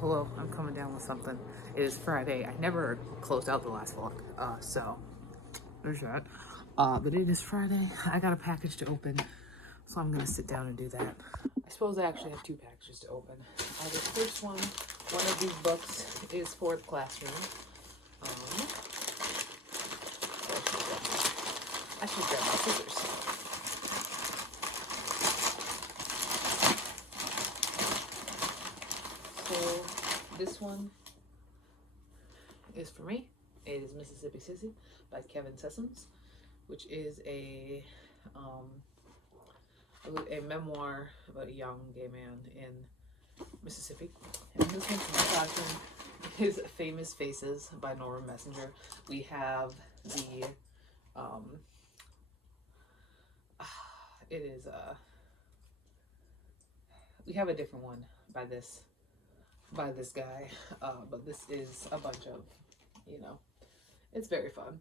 Hello, I'm coming down with something. It is Friday. I never closed out the last vlog, so there's that. But it is Friday. I got a package to open, so I'm gonna sit down and do that. I suppose I actually have two packages to open. The first one of these books is for the classroom. I should grab my scissors. So this one is for me. It is Mississippi Sissy by Kevin Sessoms, which is a memoir about a young gay man in Mississippi. And this one from the classroom is Famous Faces by Norman Messenger. We have the we have a different one by this guy, but this is a bunch of, it's very fun.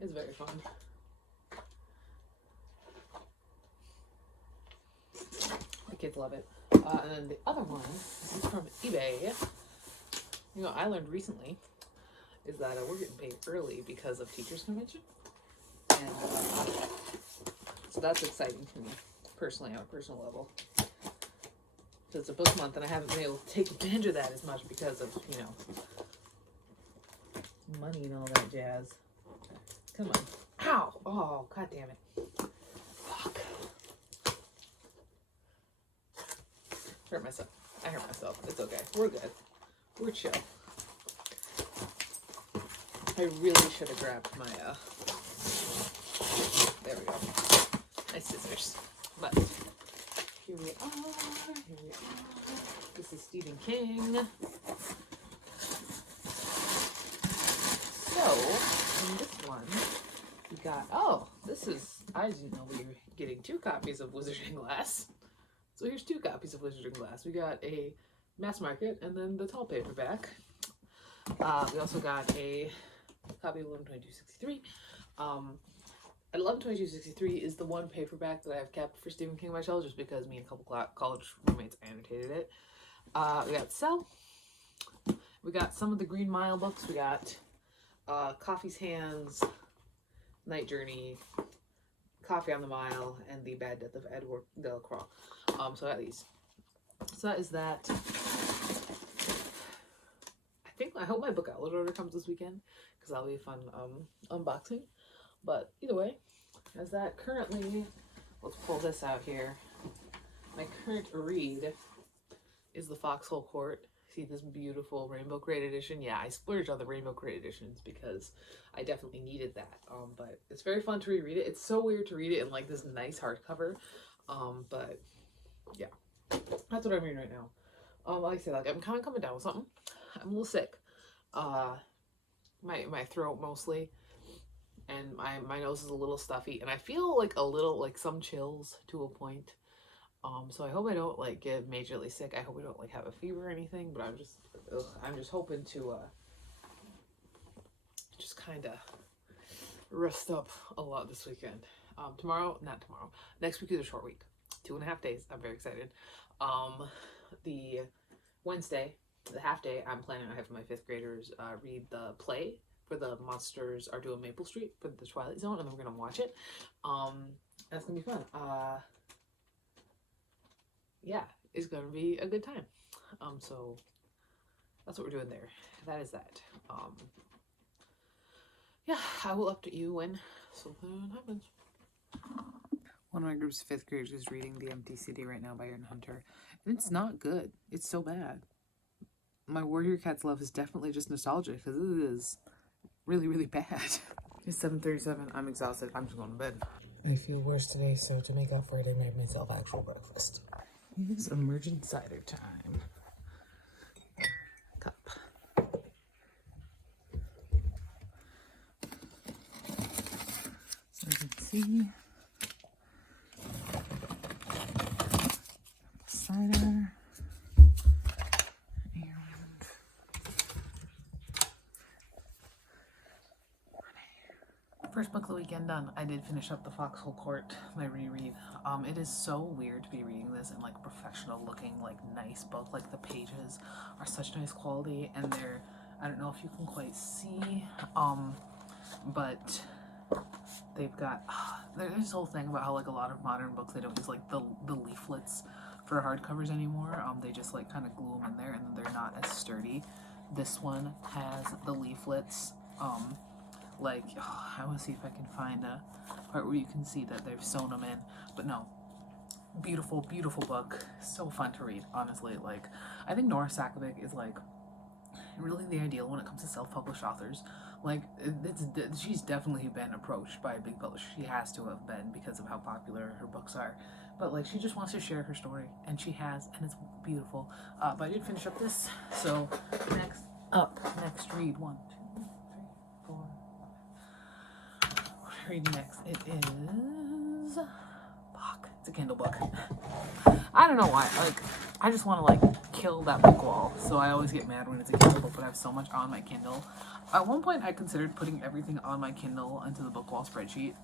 It's very fun. The kids love it. And then the other one is from eBay. I learned recently is that we're getting paid early because of Teachers Convention. And so that's exciting to me, personally, on a personal level. So it's a book month, and I haven't been able to take advantage of that as much because of, money and all that jazz. Come on. Ow! Oh, god damn it. Fuck. Hurt myself. I hurt myself. It's okay. We're good. We're chill. I really should have grabbed my, there we go. My scissors. But here we are. This is Stephen King. So, in this one, we got, I didn't know we were getting 2 copies of Wizarding Glass. So here's 2 copies of Wizarding Glass. We got a mass market and then the tall paperback. We also got a copy of 11/22/63. 11/22/63 is the one paperback that I've kept for Stephen King on my shelf just because me and a couple college roommates annotated it. We got Cell. We got some of the Green Mile books. We got Coffee's Hands, Night Journey, Coffee on the Mile, and The Bad Death of Edward Delacroix. So I got these. So that is that. I hope my book outlet order comes this weekend because that'll be a fun unboxing. But either way, as that currently, let's pull this out here. My current read is The Foxhole Court. See this beautiful Rainbow Crate edition? Yeah, I splurged on the Rainbow Crate editions because I definitely needed that. But it's very fun to reread it. It's so weird to read it in like this nice hardcover. But yeah, that's what I'm reading right now. Like I said, I'm kind of coming down with something. I'm a little sick. My throat mostly, and my nose is a little stuffy, and I feel like a little like some chills to a point. So I hope I don't like get majorly sick. I hope I don't like have a fever or anything, but I'm just hoping to just kind of rest up a lot this weekend. Next week is a short week, 2.5 days. I'm very excited. The Wednesday, the half day, I'm planning on having my 5th graders read the play for the Monsters Are Due on Maple Street for the Twilight Zone, and then we're gonna watch it. That's gonna be fun. Yeah, it's gonna be a good time. So that's what we're doing there. That is that. Yeah, I will update you when something happens. One of my group's 5th graders is reading The Empty City right now by Aaron Hunter, and it's not good. It's so bad. My Warrior Cats love is definitely just nostalgia because it is really, really bad. It's 7:37. I'm exhausted. I'm just going to bed. I feel worse today, so to make up for it, I made myself actual breakfast. It is emergent cider time. Cup. So you can see cider. first book of the weekend done. I did finish up The Foxhole Court, my reread. It is so weird to be reading this in like a professional looking, like nice book. Like the pages are such nice quality, and they're, I don't know if you can quite see, but they've got, there's this whole thing about how like a lot of modern books, they don't use like the leaflets for hardcovers anymore. They just like kind of glue them in there, and then they're not as sturdy. This one has the leaflets, like, I want to see if I can find a part where you can see that they've sewn them in, but no, beautiful, beautiful book, so fun to read, honestly. Like, I think Nora Sakavic is like really the ideal when it comes to self-published authors. Like, she's definitely been approached by a big publisher. She has to have been because of how popular her books are, but like, she just wants to share her story, and she has, and it's beautiful. But I did finish up this, so next read, 1, 2, 3, 4. Reading next, it is, fuck, it's a Kindle book. I don't know why, like, I just want to like kill that book wall, so I always get mad when it's a Kindle book, but I have so much on my Kindle. At one point I considered putting everything on my Kindle into the book wall spreadsheet,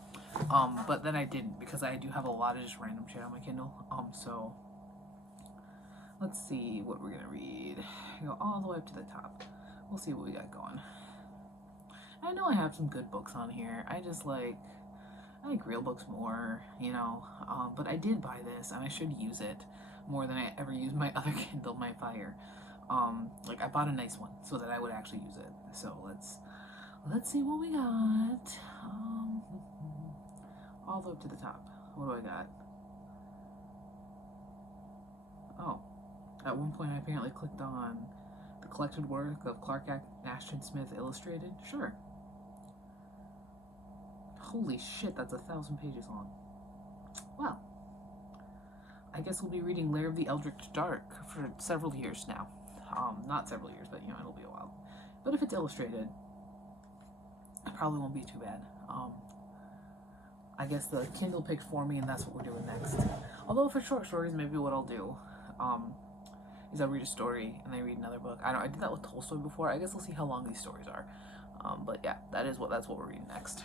but then I didn't, because I do have a lot of just random shit on my Kindle. So let's see what we're gonna read. Go all the way up to the top. We'll see what we got going. I know I have some good books on here. I like real books more, you know, but I did buy this, and I should use it more than I ever use my other Kindle, my Fire. Like, I bought a nice one so that I would actually use it. So let's see what we got. All the way up to the top. What do I got? Oh, at one point I apparently clicked on the collected work of Clark Ashton Smith illustrated. Sure. Holy shit, that's 1,000 pages long. Well, I guess we'll be reading Lair of the Eldritch Dark for several years now. Not several years, but you know, it'll be a while. But if it's illustrated, it probably won't be too bad. I guess the Kindle picked for me, and that's what we're doing next. Although for short stories, maybe what I'll do is I'll read a story and then read another book. I did that with Tolstoy before. I guess we'll see how long these stories are. But yeah, that's what we're reading next.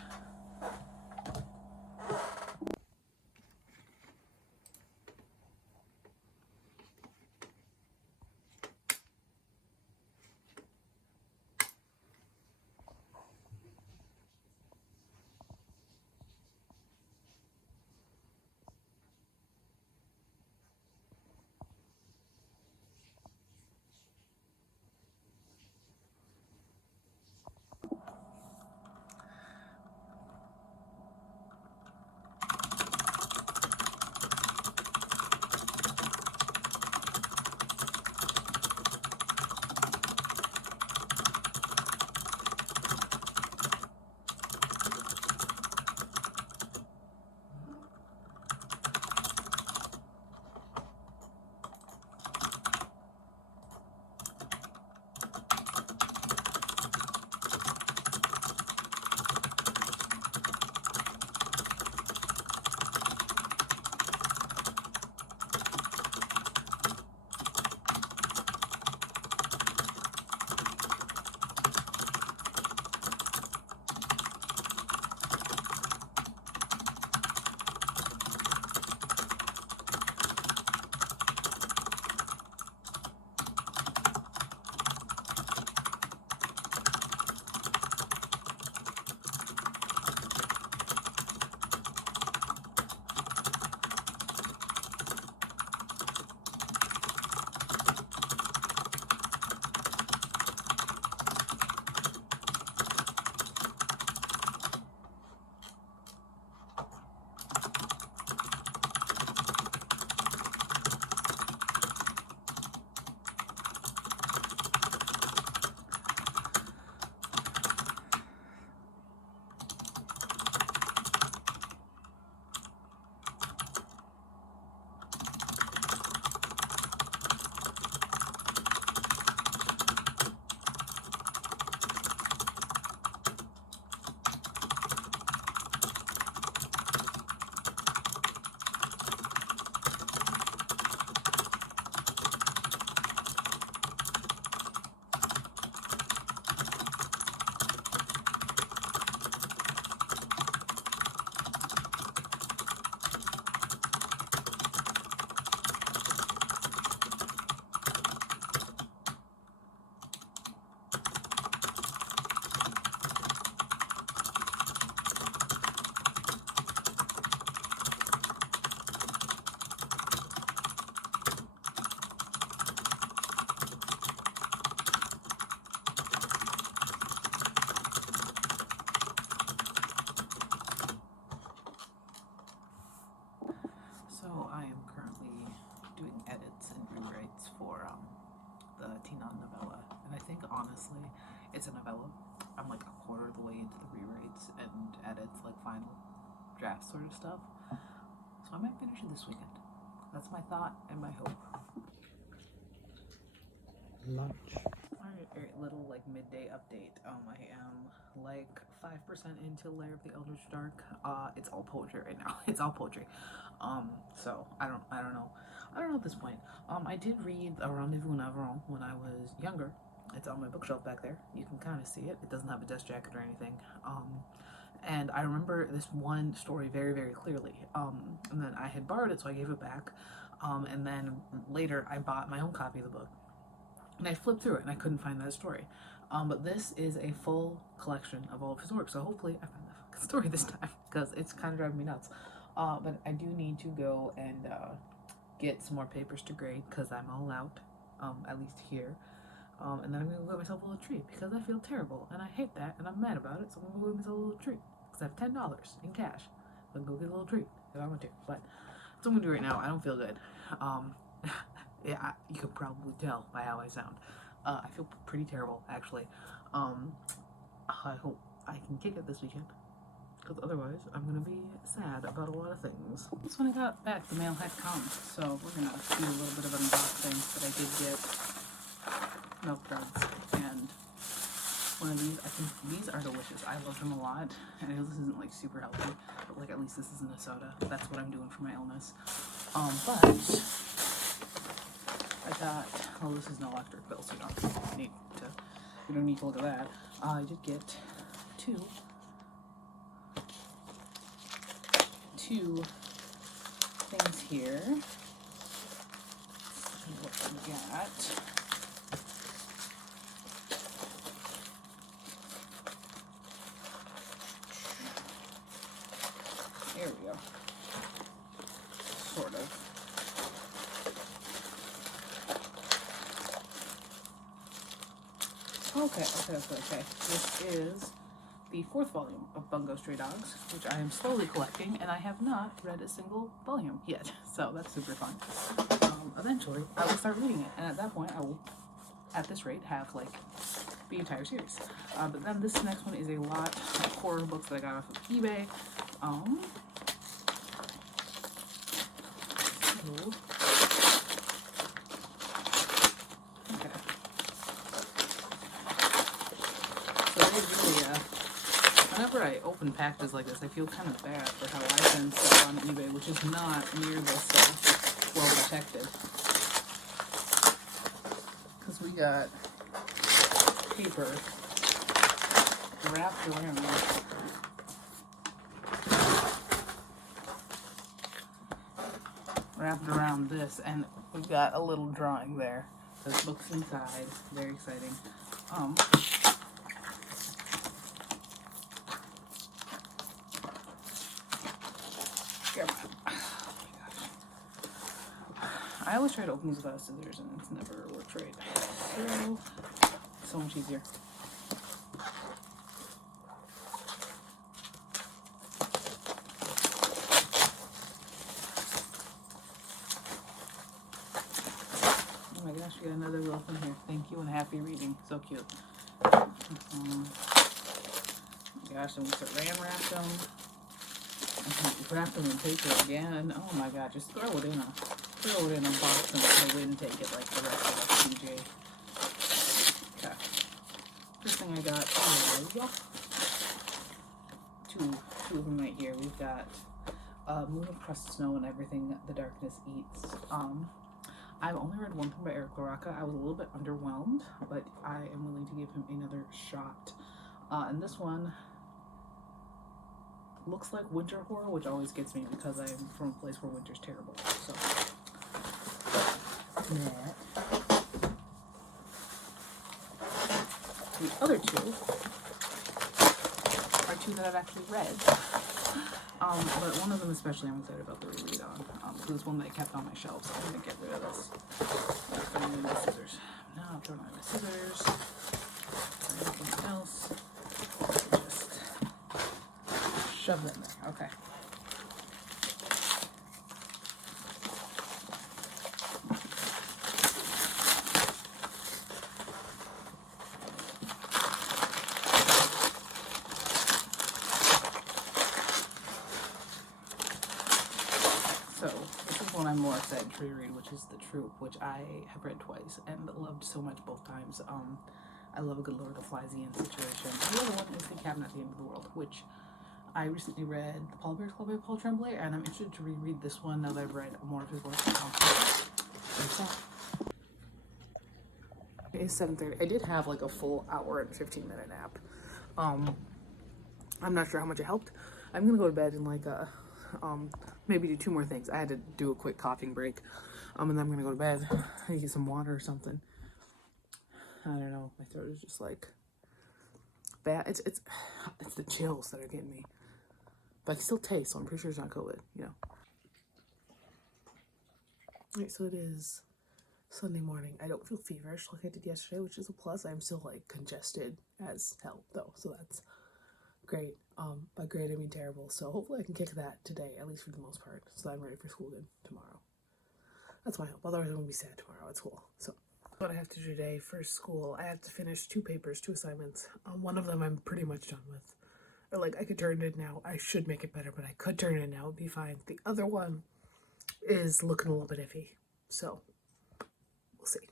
teen non-novella, and I think honestly it's a novella. I'm like a quarter of the way into the rewrites and edits, like final draft sort of stuff. So I might finish it this weekend. That's my thought and my hope. Lunch. Alright, little like midday update. I am like 5% into Lair of the Eldritch Dark. It's all poetry right now. It's all poetry. So I don't know. I don't know at this point. I did read A Rendezvous Navarone when I was younger. It's on my bookshelf back there. You can kind of see it. It doesn't have a dust jacket or anything. And I remember this one story very, very clearly. And then I had borrowed it, so I gave it back. And then later I bought my own copy of the book. And I flipped through it and I couldn't find that story. But this is a full collection of all of his work. So hopefully I find the fucking story this time, because it's kind of driving me nuts. But I do need to go and get some more papers to grade, because I'm all out, at least here. And then I'm going to go get myself a little treat, because I feel terrible and I hate that and I'm mad about it. So I'm going to go get myself a little treat, because I have $10 in cash. So I'm going to go get a little treat if I want to. But that's what I'm going to do right now. I don't feel good. Yeah, you could probably tell by how I sound. I feel pretty terrible, actually. I hope I can kick it this weekend, because otherwise I'm going to be sad about a lot of things. So when I got back, the mail had come, so we're going to do a little bit of unboxing. But I did get milk duds, and one of these. I think these are delicious. I love them a lot. I know this isn't like super healthy, but like at least this isn't a soda. That's what I'm doing for my illness. But I got, oh, this is an electric bill, so you don't need to look at that. I did get two things here. Let's see what we got. There we go. Sort of. Okay. This is the 4th volume of Bungo Stray Dogs, which I am slowly collecting, and I have not read a single volume yet, so that's super fun. Eventually, I will start reading it, and at that point, I will, at this rate, have, like, the entire series. But then this next one is a lot of horror books that I got off of eBay. Whenever I open packages like this, I feel kind of bad for how I send stuff on eBay, which is not nearly so well protected. Because we got paper wrapped around this, and we've got a little drawing there. There's books inside. Very exciting. I always try to open these without scissors, and it's never worked right. So much easier. Oh my gosh, we got another little thing here. Thank you and happy reading. So cute. Oh gosh, and we saran wrapped them. And wrapped them in paper again. Oh my god, just throw it in a box and let the wind take it like the rest of the PJ. Okay. First thing I got is two of them right here. We've got Moon of Crusted Snow and Everything the Darkness Eats. I've only read one thing by Eric LaRocca. I was a little bit underwhelmed, but I am willing to give him another shot. And this one looks like winter horror, which always gets me because I'm from a place where winter's terrible. So that. The other two are two that I've actually read. But one of them especially I'm excited about the reread on. So it's one that I kept on my shelf, so I'm gonna get rid of this. I'm throwing away my scissors. No, I'm throwing away my scissors. Anything else? Just shove it in there. Okay. 100% reread, which is The Troop, which I have read twice and loved so much both times. I love a good Lord of the Flies-ian situation. The other one is The Cabin at the End of the World, which I recently read The Polar Bears Club by Paul Tremblay, and I'm interested to reread this one now that I've read more of his work. It's 7:30. I did have like a full hour and 15-minute nap. I'm not sure how much it helped. I'm gonna go to bed and like maybe do 2 more things. I had to do a quick coughing break, and then I'm gonna go to bed and get some water or something. I don't know. My throat is just like bad. It's the chills that are getting me, but I can still taste, so I'm pretty sure it's not COVID. You know. Alright, so it is Sunday morning. I don't feel feverish like I did yesterday, which is a plus. I'm still like congested as hell though, so that's great. By great I mean terrible. So hopefully I can kick that today, at least for the most part, so that I'm ready for school again tomorrow. That's my hope. Otherwise I'm gonna be sad tomorrow at school. So what I have to do today for school, I have to finish 2 papers, 2 assignments. One of them I'm pretty much done with. Or like I could turn it in now. I should make it better, but I could turn it in now. It'd be fine. The other one is looking a little bit iffy. So we'll see.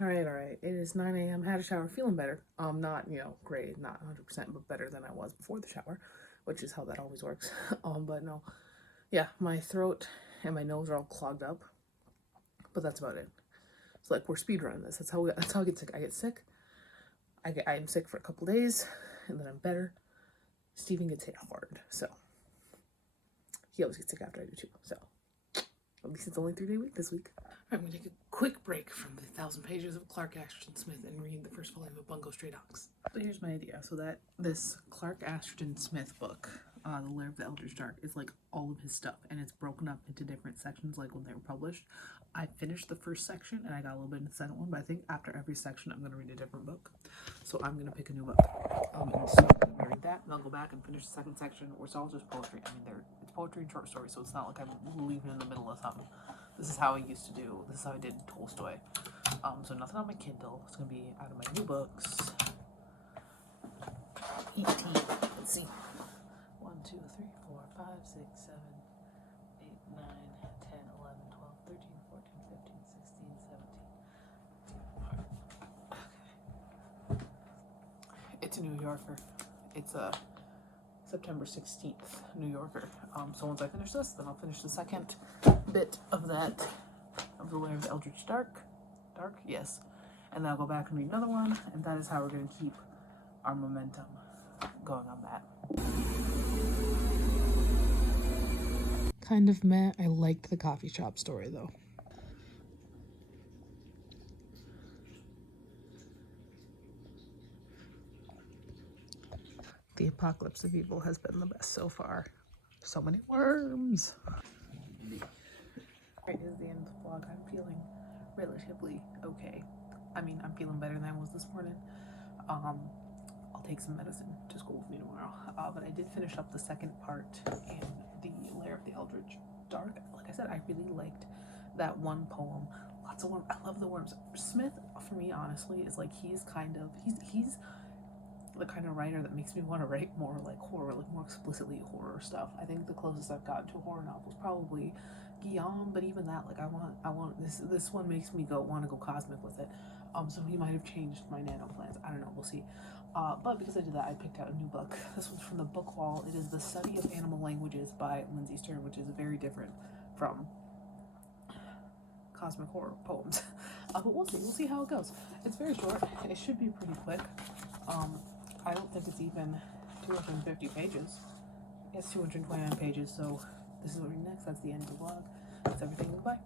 All right. It is 9 a.m. Had a shower, feeling better. Not, you know, great, not 100%, but better than I was before the shower, which is how that always works. But no, yeah, my throat and my nose are all clogged up, but that's about it. It's like we're speedrunning this. That's how I get sick. I get sick. I'm sick for a couple days, and then I'm better. Steven gets hit hard, so he always gets sick after I do too. So at least it's only 3-day week this week. I'm going to take a quick break from the 1,000 pages of Clark Ashton Smith and read the first volume of Bungo Stray Dogs. So here's my idea. So that this Clark Ashton Smith book, The Lair of the Eldritch Dark, is like all of his stuff, and it's broken up into different sections like when they were published. I finished the first section and I got a little bit in the second one, but I think after every section I'm going to read a different book. So I'm going to pick a new book. And so I'm going to read that, and I'll go back and finish the second section, where it's all just poetry. I mean, it's poetry and short stories, so it's not like I'm leaving in the middle of something. This is how I used to do. This is how I did Tolstoy. So nothing on my Kindle. It's gonna be out of my new books. 18. Let's see. 1, 2, 3, 4, 5, 6, 7, 8, 9, 10, 11, 12, 13, 14, 15, 16, 17. Okay. It's a New Yorker. It's a September 16th New Yorker. So once I finish this, then I'll finish the second bit of that, of The Lair of the Eldritch Dark, yes, and then I'll go back and read another one, and that is how we're going to keep our momentum going on that. Kind of meh. I liked the coffee shop story though. The Apocalypse of Evil has been the best so far. So many worms. Right, is the end of the vlog. I'm feeling relatively okay. I mean, I'm feeling better than I was this morning. I'll take some medicine to school with me tomorrow. But I did finish up the second part in The Lair of the Eldritch Dark. Like I said, I really liked that one poem. Lots of worms. I love the worms. Smith, for me, honestly, is like he's the kind of writer that makes me want to write more like horror, like more explicitly horror stuff. I think the closest I've gotten to a horror novel is probably Guillaume, but even that, like I want this one makes me want to go cosmic with it. So he might have changed my nano plans. I don't know, we'll see. But because I did that, I picked out a new book. This one's from the book wall. It is The Study of Animal Languages by Lindsay Stern, which is very different from cosmic horror poems. But we'll see how it goes. It's very short. It should be pretty quick. I don't think it's even 250 pages. It's 229 pages, so this is what we're next. That's the end of the vlog. That's everything. Goodbye.